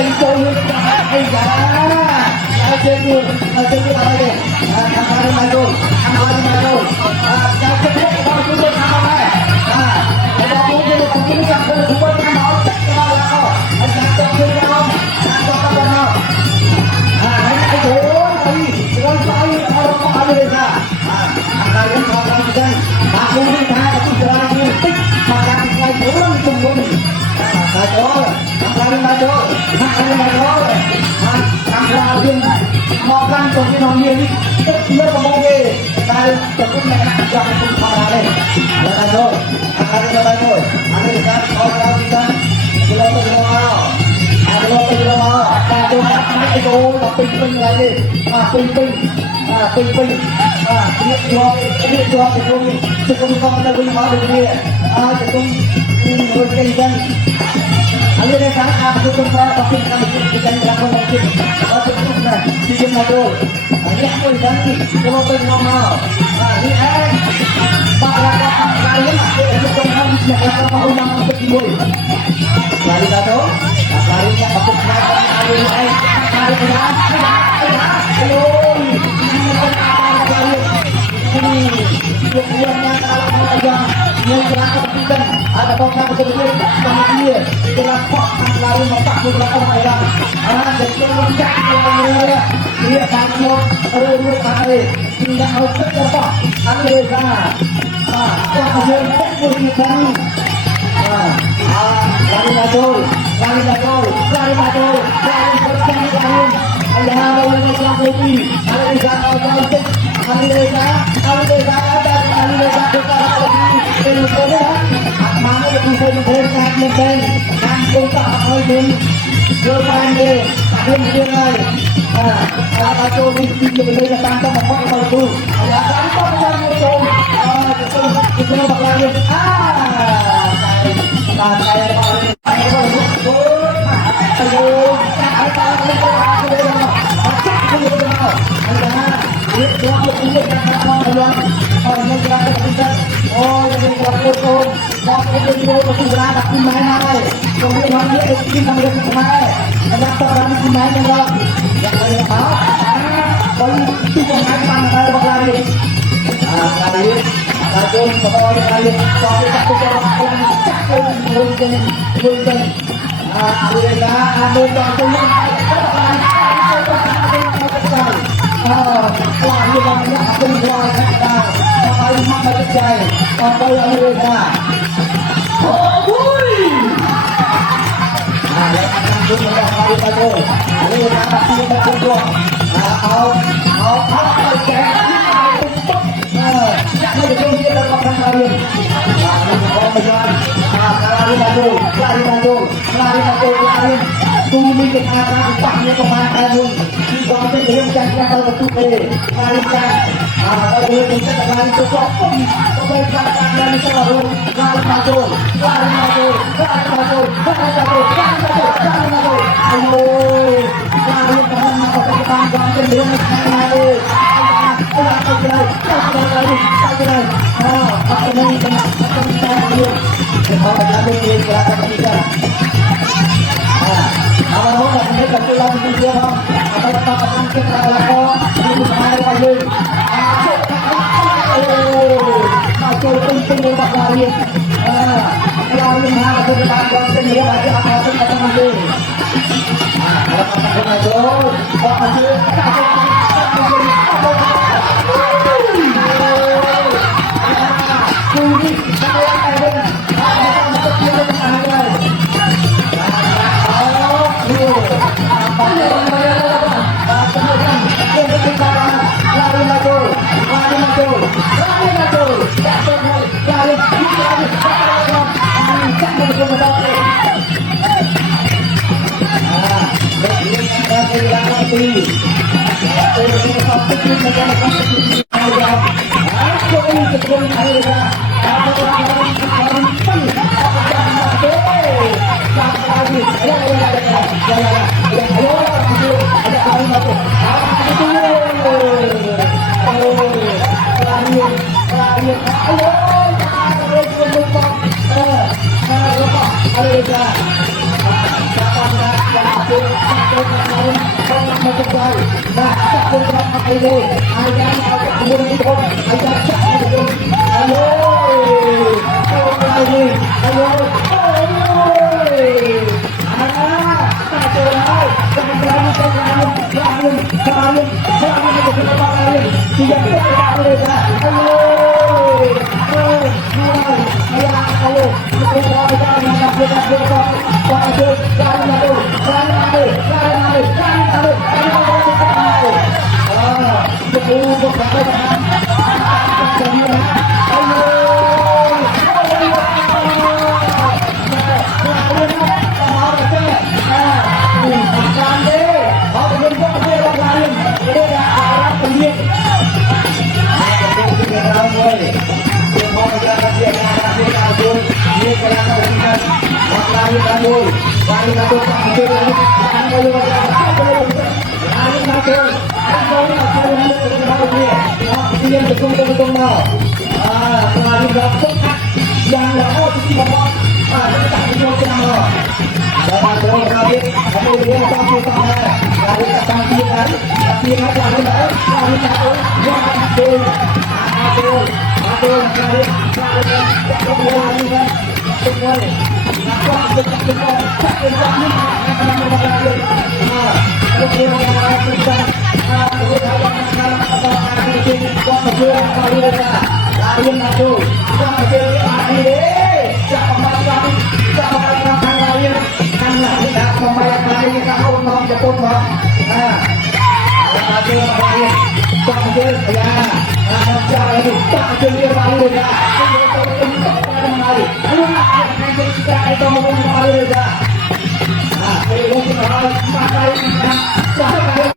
tình tôi luôn hay giá trên đường ở đây thằng hai này rồi cái chuyện đó chúng tôi làm này cái đó cũng như là chúng ta không có cái đó chắc cái đó là anh ta cho chơi không cho các bạn nào cái đó đi rồi sai ở đó có ai ra anh ta cũng không làm gì mà cũng đi thay cái chuyện là như tích mà làm cái đó là chung luôn tại đó thằng hai đó thằng lao viên mò răng trong cái nón miếng tất nhiên là mong ghê tại tập trung này làm cho cái cũng không ra đây là thôi anh ấy ra có ra đi ra đi lo ta tôi bắt cái đồ là pin lại đi pin biết cho cái tôi chứ không là mình nói được gì chứ không người kinh doanh anh ấy sáng tạo cái công ty tapi kita tidak mungkin untuk sistem modul ini aku ganti kalau normal ini kalian itu kan yang mau untuk dimulai lari satu larinya aku hari ini yang yang berangkat kita ada orang berbeda sama dia dengan kok lari mempak beberapa orang jadi loncat dia kamu urut kali tidak mau terlepas kali yang hasil pembunuhan lari madul ayah orang yang lagi ada di sana cantik kali desa mana lebih berkat mungkin kampung tak boleh bermain dia dia lagi apa tu mesti boleh tangkap apa itu ya tanpa yang itu itu bagaimana Tumi ke arah upahnya kemakan di bawah itu jangan kalau betul larikan kalau kita lari ke sokong kebaikan dari seluruh lari maju ayo lari karena apa panjang cenderung sekali Awal nak mereka pulang di dia, apa katakan kita lakukan ini hari pagi. Macam penting untuk lari. Lari mana tu kita akan sendiri baca apa pun kata nanti. Kalau kata maju, maju. Kuni saya ada. Nah,